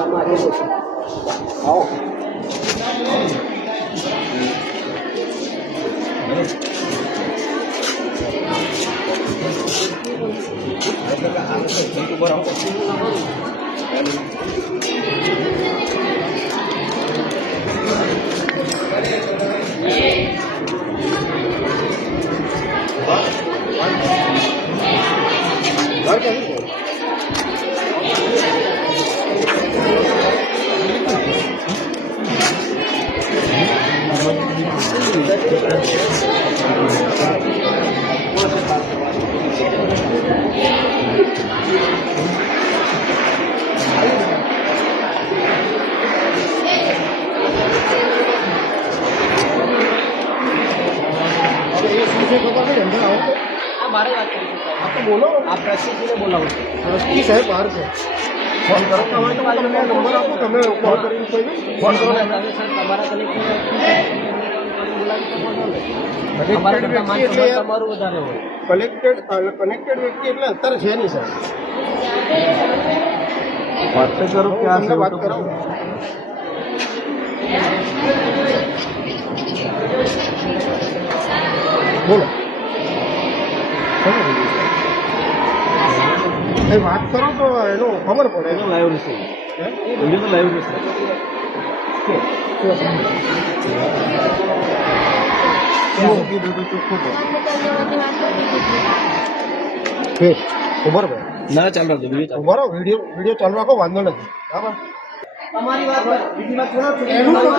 a Marisa aqui. Ó. Essa garrafa tem que morar um pouquinho na mão. મારે વાત કરી છે સાહેબ. તો બોલો. આ પ્રસિદ્ધિને બોલાવો. છું ટ્રસ્ટી સાહેબ બહાર છે. ફોન કરો તમે તો તમને નંબર આપો તમે કોલ કરીને કોઈ ફોન કરો. તમારા કનેક્ટ Connected અમારા કરતા માન વ્યક્તિ એટલે તમારું વધારે હોય. કનેક્ટેડ કનેક્ટેડ વ્યક્તિ એટલે અત્યારે છે નહીં સાહેબ. વાત કરો ક્યાં છે વાત કરાવું. બોલો. એ વાત કરો તો એનો ખબર પડે. લાઈવ રહેશે હે? વીડિયો તો લાઈવ રહેશે શું કીધું તો ચોખ્ખું કહો. હે, ઊભો રહો ભાઈ. ના ચાલ રાખજો વીડિયો ઊભો રહો વીડિયો વીડિયો ચાલુ રાખો વાંધો નથી. બરાબર? તમારી વાત બીજી વાત એનું તો-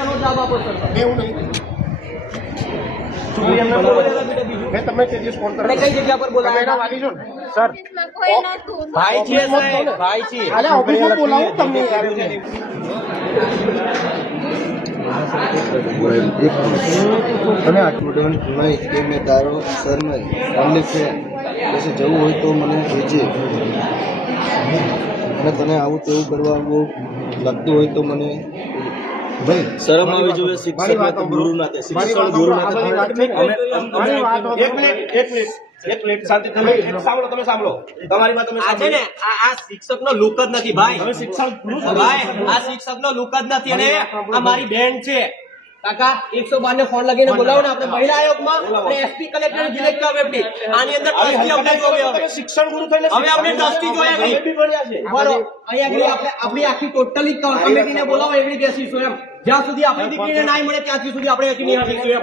એનો જવાબ આપો સર. તમે. એવું નહીં. મેં તમને તે દિવસ ફોન કર્યો કઈ જગ્યા પર બોલાવ્યા એના વાલી છો ને? સર. ભાઈ છે સાહેબ. ભાઈ છે અરે ઓફિસમાં બોલાવું તમને યાર અને આટલું નહીં કે મેં તારો સર નહીં ઓનલી ફ્રેન્ડ પછી જવું હોય તો મને કહેજે અને તને આવું તેવું કરવા લાગતું હોય તો મને શરમ આવી જોઈએ શિક્ષક ગુરુ શિક્ષક ગુરુ. આ નાતે બધી વાત અમે- અમે- મારી વાત સાંભળો. એક મિનિટ એક મિનિટ એક મિનિટ શાંતિ તમે સાંભળો તમે સાંભળો. તમારી વાત તમે આ ને આ આ શિક્ષક નો લુક જ નથી ભાઈ. હવે શિક્ષણ પૂરું છે. ભાઈ આ શિક્ષક નો લુક જ નથી અને આ મારી બેન છે. કાકા એકસો બાર ને ફોન લગીને બોલાવો ને આપણે મહિલા આયોગમાં અને એસપી કલેક્ટર જિલ્લા કલેક્ટર આની અંદર ટ્રસ્ટી અમને જોવે હવે શિક્ષણ ગુરુ થઈને હવે આપણે ટ્રસ્ટી જોઈએ નહીં. બી ભણ્યા છે. બરો અહીંયા આપણે આપણી આખી ટોટલી કમિટીને બોલાવો એવી બેસીશું એમ. જ્યાં સુધી આપણી દીકરીને ના મળે ત્યાં સુધી આપણે હજી નહીં હટીશું એમ.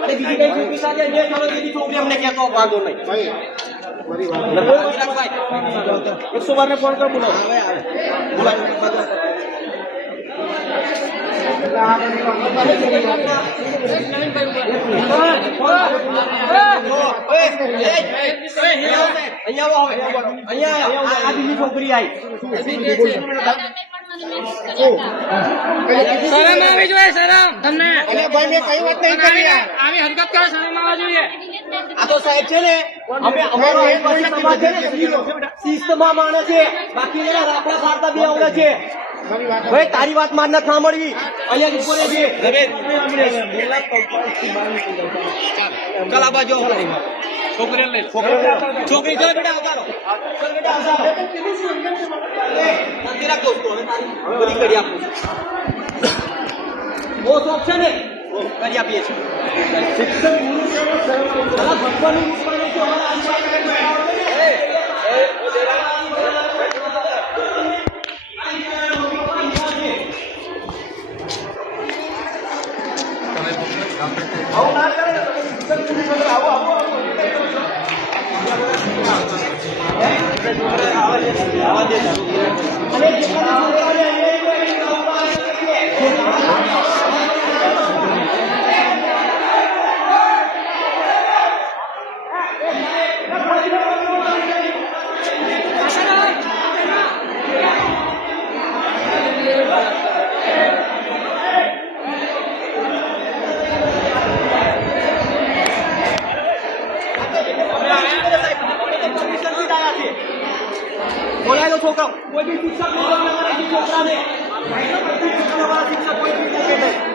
અને બીજી કઈ છોકરી સાથે જે ચાલો બીજી છોકરી અમને કહેતો વાંધો નહીં. એકસો બાર ને ફોન કરો બોલો અહીંયા આવો હવે. અહીંયા આવો. આ- આ બીજી છોકરી આવી શરમ આવી જોઈએ શરમ. તમને. અરે ભાઈ મેં કઈ વાત નહીં કરી આવી હરકત કરે શરમ આવવા જોઈએ. આ તો સાહેબ છે ને અમે અમારો સમાજ છે ને શિસ્તમાં માણે છે. બાકી છે ખાતા બી આવડે છે. ભાઈ તારી વાત માર નથી સાંભળવી. અહીંયા ઉપર છે આ બાજુ. છોકરી લઈ છોકરી ચાલ બેટા આવતારો ચાલ બેટા બધી કરી આપું બહુ શોખ છે ને? કરી આપીએ છીએ. આ ભગવાનનું રૂપ માને છે, અમારા બોલાયેલો છોકરો કોઈ બી શિક્ષક છોકરાને શિક્ષક કોઈ